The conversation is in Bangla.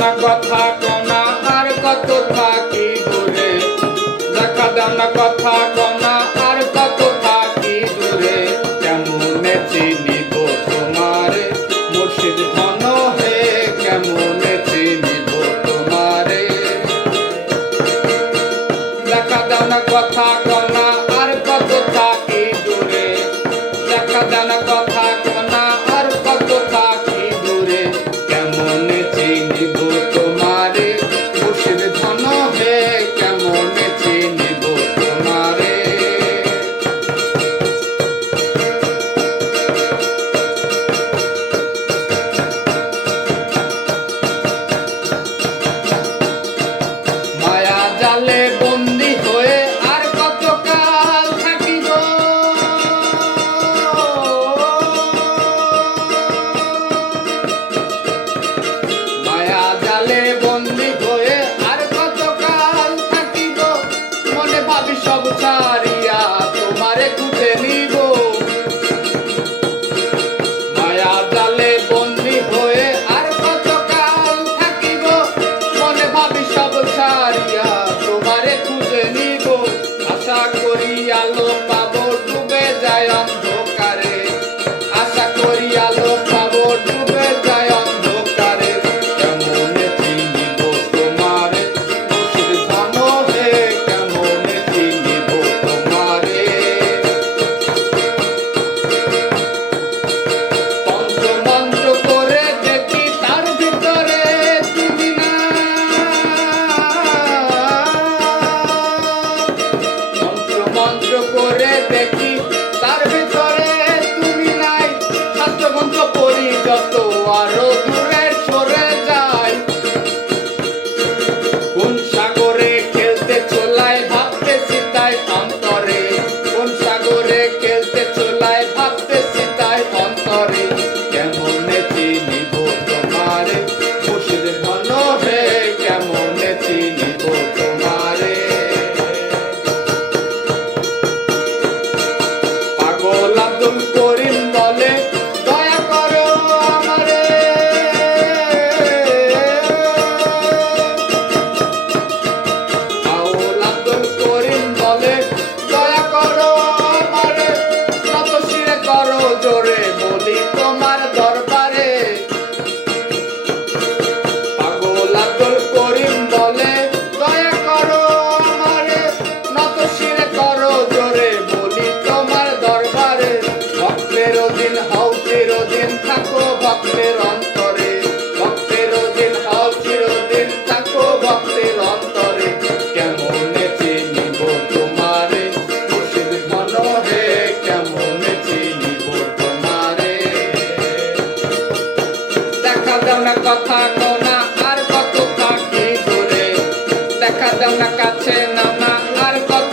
না কথা কনা আর কত থাকি দূরে, দেখা দাও না কথা কনা আর কত থাকি দূরে, কেমনে চিনিব তোমারে মুর্শিদ ধন হে, কেমনে চিনিব তোমারে। দেখা দাও না কথা কনা আর কত থাকি দূরে, দেখা দাও না কথা কনা আর কত থাকি দূরে, কেমনে চিনিব তোমারে মুর্শিদ ধন হে, কেমনে চিনিব তোমারে। মায়া জালে বন্দী হয়ে আর কত কাল থাকিব, মায়া জালে বন্দী হয়ে আর কত কাল থাকিব, মনে ভাবি সব ছাড়িয়া তোমারে খুঁজে নিব। মায়া জালে বন্দী হয়ে আর কত কাল থাকিব, মনে ভাবি সব ছাড়িয়া তোমারে খুঁজে নিব। আশা করি আলো পাবো ডুবে যায় অন্ধকারে, আশা করি আলো পাবো ডুবে যায় অন্ধকারে, কেমনে চিনিব তোমারে মুর্শিদ ধন হে, কেমনে চিনিব তোমারে। তন্ত্র করে দেখি তার ভিতরে তুমি না, মন্ত্র করে দেখি তার ভিতরে তুমি নাই, শাস্ত্রগ্রন্থ পড়ি যত আরো দূরে সরে যায়। কোন সাগরে খেলতে চলায় ভাবতেছি তাই অন্তরে, কোন সাগরে খেলতে চলায় ভাবতেছি তাই অন্তরে, কেমনে চিনিব তোমারে মুর্শিদ ধন হে, কেমনে চিনিব তোমারে। পাগল আব্দুল করিম বলে দয়া করো আমারে, পাগল আব্দুল করিম বলে দয়া করো আমারে, নত শিরে করো জোরে বলি তোমার দরবারে। পাগল আব্দুল করিম বলে দয়া করো আমারে, নত শিরে করো জোরে বলি তোমার দরবারে। ভক্তের অধীন হও চিরদিন থাকো ভক্তের অন্তরে, ভক্তের অধীন হও চিরদিন থাকো ভক্তের অন্তরে, কেমনে চিনিব তোমারে মুর্শিদ ধন হে, কেমনে চিনিব তোমারে। দেখা দাও না কথা কনা আর কত থাকি দূরে, দেখা দাও না কাছে নাও না আর কত